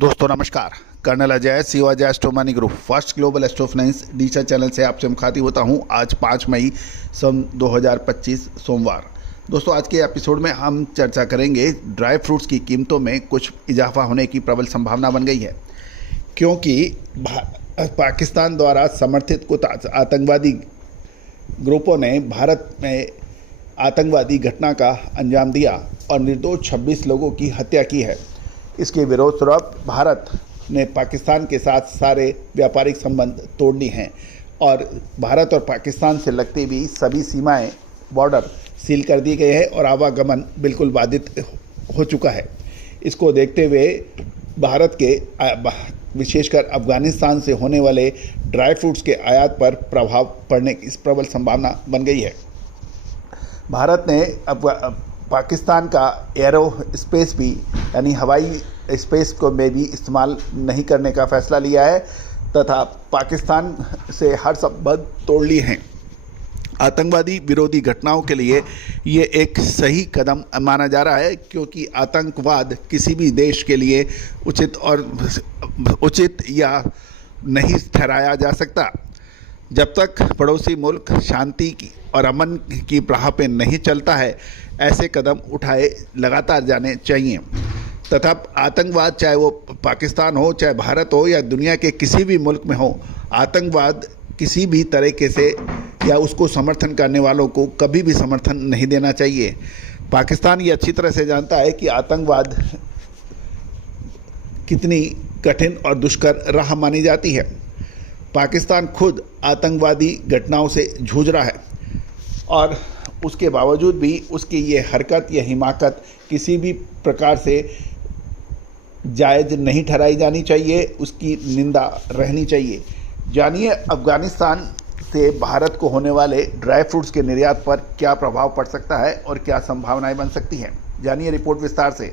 दोस्तों नमस्कार। कर्नल अजय सीवा जय astro money group first global astro finance डीसा चैनल से आपसे मुखातिब होता हूं। आज 5 मई सन 2025 सोमवार। दोस्तों आज के एपिसोड में हम चर्चा करेंगे ड्राई फ्रूट्स की कीमतों में कुछ इजाफा होने की प्रबल संभावना बन गई है, क्योंकि पाकिस्तान द्वारा समर्थित कुछ आतंकवादी ग्रुपों ने भारत में आतंकवादी घटना का अंजाम दिया और निर्दोष 26 लोगों की हत्या की है। इसके विरोध स्वरूप भारत ने पाकिस्तान के साथ सारे व्यापारिक संबंध तोड़ लिए हैं और भारत और पाकिस्तान से लगती हुई सभी सीमाएं, बॉर्डर सील कर दी गई है और आवागमन बिल्कुल बाधित हो चुका है। इसको देखते हुए भारत के विशेषकर अफगानिस्तान से होने वाले ड्राई फ्रूट्स के आयात पर प्रभाव पड़ने की प्रबल संभावना बन गई है। भारत ने पाकिस्तान का एरो स्पेस भी यानी हवाई स्पेस को में भी इस्तेमाल नहीं करने का फैसला लिया है तथा पाकिस्तान से हर संबंध तोड़ लिए हैं। आतंकवादी विरोधी घटनाओं के लिए ये एक सही कदम माना जा रहा है, क्योंकि आतंकवाद किसी भी देश के लिए उचित या नहीं ठहराया जा सकता। जब तक पड़ोसी मुल्क शांति की और अमन की राह पे नहीं चलता है, ऐसे कदम उठाए लगातार जाने चाहिए तथा आतंकवाद चाहे वो पाकिस्तान हो, चाहे भारत हो या दुनिया के किसी भी मुल्क में हो, आतंकवाद किसी भी तरीके से या उसको समर्थन करने वालों को कभी भी समर्थन नहीं देना चाहिए। पाकिस्तान ये अच्छी तरह से जानता है कि आतंकवाद कितनी कठिन और दुष्कर राह मानी जाती है। पाकिस्तान खुद आतंकवादी घटनाओं से जूझ रहा है और उसके बावजूद भी उसकी ये हरकत या हिमाकत किसी भी प्रकार से जायज़ नहीं ठहराई जानी चाहिए, उसकी निंदा रहनी चाहिए। जानिए अफ़गानिस्तान से भारत को होने वाले ड्राई फ्रूट्स के निर्यात पर क्या प्रभाव पड़ सकता है और क्या संभावनाएं बन सकती हैं। जानिए रिपोर्ट विस्तार से।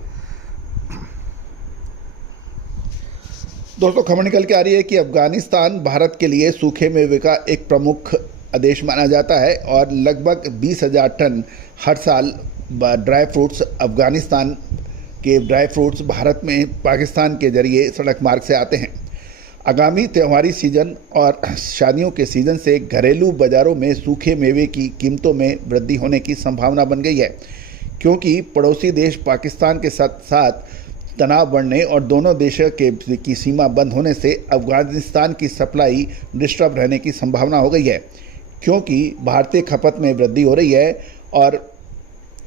दोस्तों खबर निकल के आ रही है कि अफ़गानिस्तान भारत के लिए सूखे मेवे का एक प्रमुख देश माना जाता है और लगभग 20,000 टन हर साल ड्राई फ्रूट्स अफ़गानिस्तान के ड्राई फ्रूट्स भारत में पाकिस्तान के जरिए सड़क मार्ग से आते हैं। आगामी त्योहारी सीजन और शादियों के सीज़न से घरेलू बाज़ारों में सूखे मेवे की कीमतों में वृद्धि होने की संभावना बन गई है, क्योंकि पड़ोसी देश पाकिस्तान के साथ तनाव बढ़ने और दोनों देशों की सीमा बंद होने से अफ़गानिस्तान की सप्लाई डिस्टर्ब रहने की संभावना हो गई है, क्योंकि भारतीय खपत में वृद्धि हो रही है। और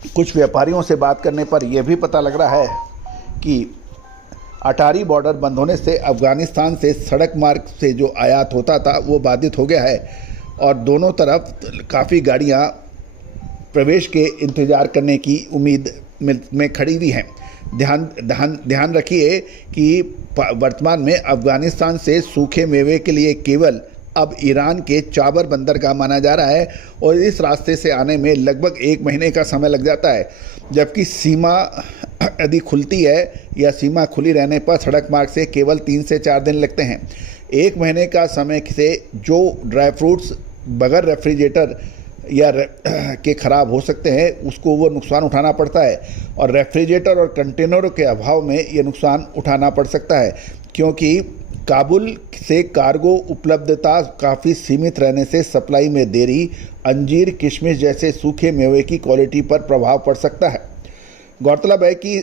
कुछ व्यापारियों से बात करने पर यह भी पता लग रहा है कि अटारी बॉर्डर बंद होने से अफ़गानिस्तान से सड़क मार्ग से जो आयात होता था वो बाधित हो गया है और दोनों तरफ काफ़ी गाड़ियां प्रवेश के इंतज़ार करने की उम्मीद में खड़ी हुई हैं। ध्यान रखिए कि वर्तमान में अफ़गानिस्तान से सूखे मेवे के लिए केवल अब ईरान के चाबर बंदरगाह माना जा रहा है और इस रास्ते से आने में लगभग 1 महीने का समय लग जाता है, जबकि सीमा यदि खुलती है या सीमा खुली रहने पर सड़क मार्ग से केवल 3 से 4 दिन लगते हैं। 1 महीने का समय से जो ड्राई फ्रूट्स बगैर रेफ्रिजरेटर या के ख़राब हो सकते हैं उसको वो नुकसान उठाना पड़ता है और रेफ्रिजरेटर और कंटेनरों के अभाव में ये नुकसान उठाना पड़ सकता है, क्योंकि काबुल से कार्गो उपलब्धता काफ़ी सीमित रहने से सप्लाई में देरी अंजीर, किशमिश जैसे सूखे मेवे की क्वालिटी पर प्रभाव पड़ सकता है। गौरतलब है कि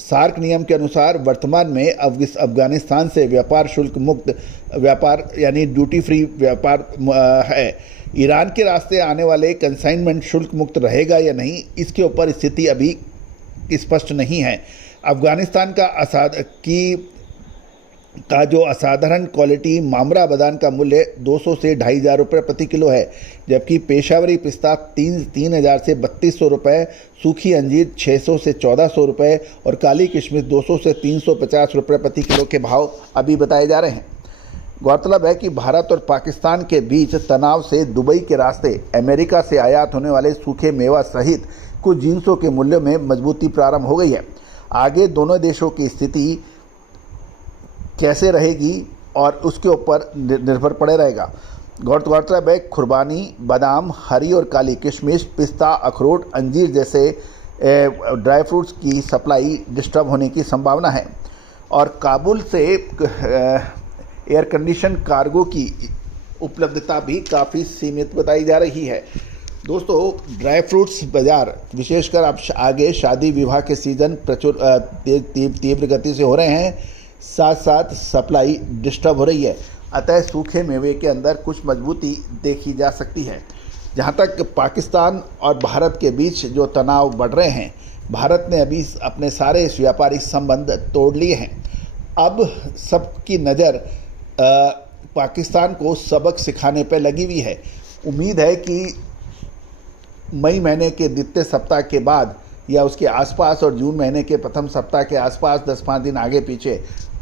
सार्क नियम के अनुसार वर्तमान में अफ़गानिस्तान से व्यापार शुल्क मुक्त व्यापार यानी ड्यूटी फ्री व्यापार है। ईरान के रास्ते आने वाले कंसाइनमेंट शुल्क मुक्त रहेगा या नहीं, इसके ऊपर स्थिति अभी स्पष्ट नहीं है। अफ़गानिस्तान का जो असाधारण क्वालिटी मामरा बादाम का मूल्य 200 से 2,500 रुपये प्रति किलो है, जबकि पेशावरी पिस्ता 3,000 से 3,200 रुपये, सूखी अंजीर 600 से 1,400 रुपये और काली किशमिश 200 से 350 रुपये प्रति किलो के भाव अभी बताए जा रहे हैं। गौरतलब है कि भारत और पाकिस्तान के बीच तनाव से दुबई के रास्ते अमेरिका से आयात होने वाले सूखे मेवा सहित कुछ जिन्सों के मूल्यों में मजबूती प्रारंभ हो गई है। आगे दोनों देशों की स्थिति कैसे रहेगी और उसके ऊपर निर्भर पड़े रहेगा। गौरतलब है खुरबानी, बादाम, हरी और काली किशमिश, पिस्ता, अखरोट, अंजीर जैसे ड्राई फ्रूट्स की सप्लाई डिस्टर्ब होने की संभावना है। और काबुल से एयर कंडीशन कार्गो की उपलब्धता भी काफ़ी सीमित बताई जा रही है। दोस्तों, ड्राई फ्रूट्स बाज़ार विशेषकर अब आगे शादी विवाह के सीज़न प्रचुर तीव्र गति से हो रहे हैं, साथ साथ सप्लाई डिस्टर्ब हो रही है। अतः सूखे मेवे के अंदर कुछ मजबूती देखी जा सकती है। जहां तक पाकिस्तान और भारत के बीच जो तनाव बढ़ रहे हैं, भारत ने अभी अपने सारे व्यापारिक संबंध तोड़ लिए हैं। अब सबकी नज़र पाकिस्तान को सबक सिखाने पर लगी हुई है। उम्मीद है कि मई महीने के द्वितीय सप्ताह के बाद या उसके आसपास और जून महीने के प्रथम सप्ताह के आसपास 10-5 दिन आगे पीछे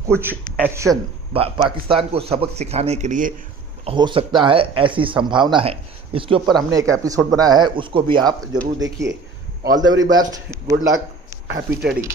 कुछ एक्शन पाकिस्तान को सबक सिखाने के लिए हो सकता है, ऐसी संभावना है। इसके ऊपर हमने एक एपिसोड बनाया है, उसको भी आप ज़रूर देखिए। All the very best, good luck, happy trading.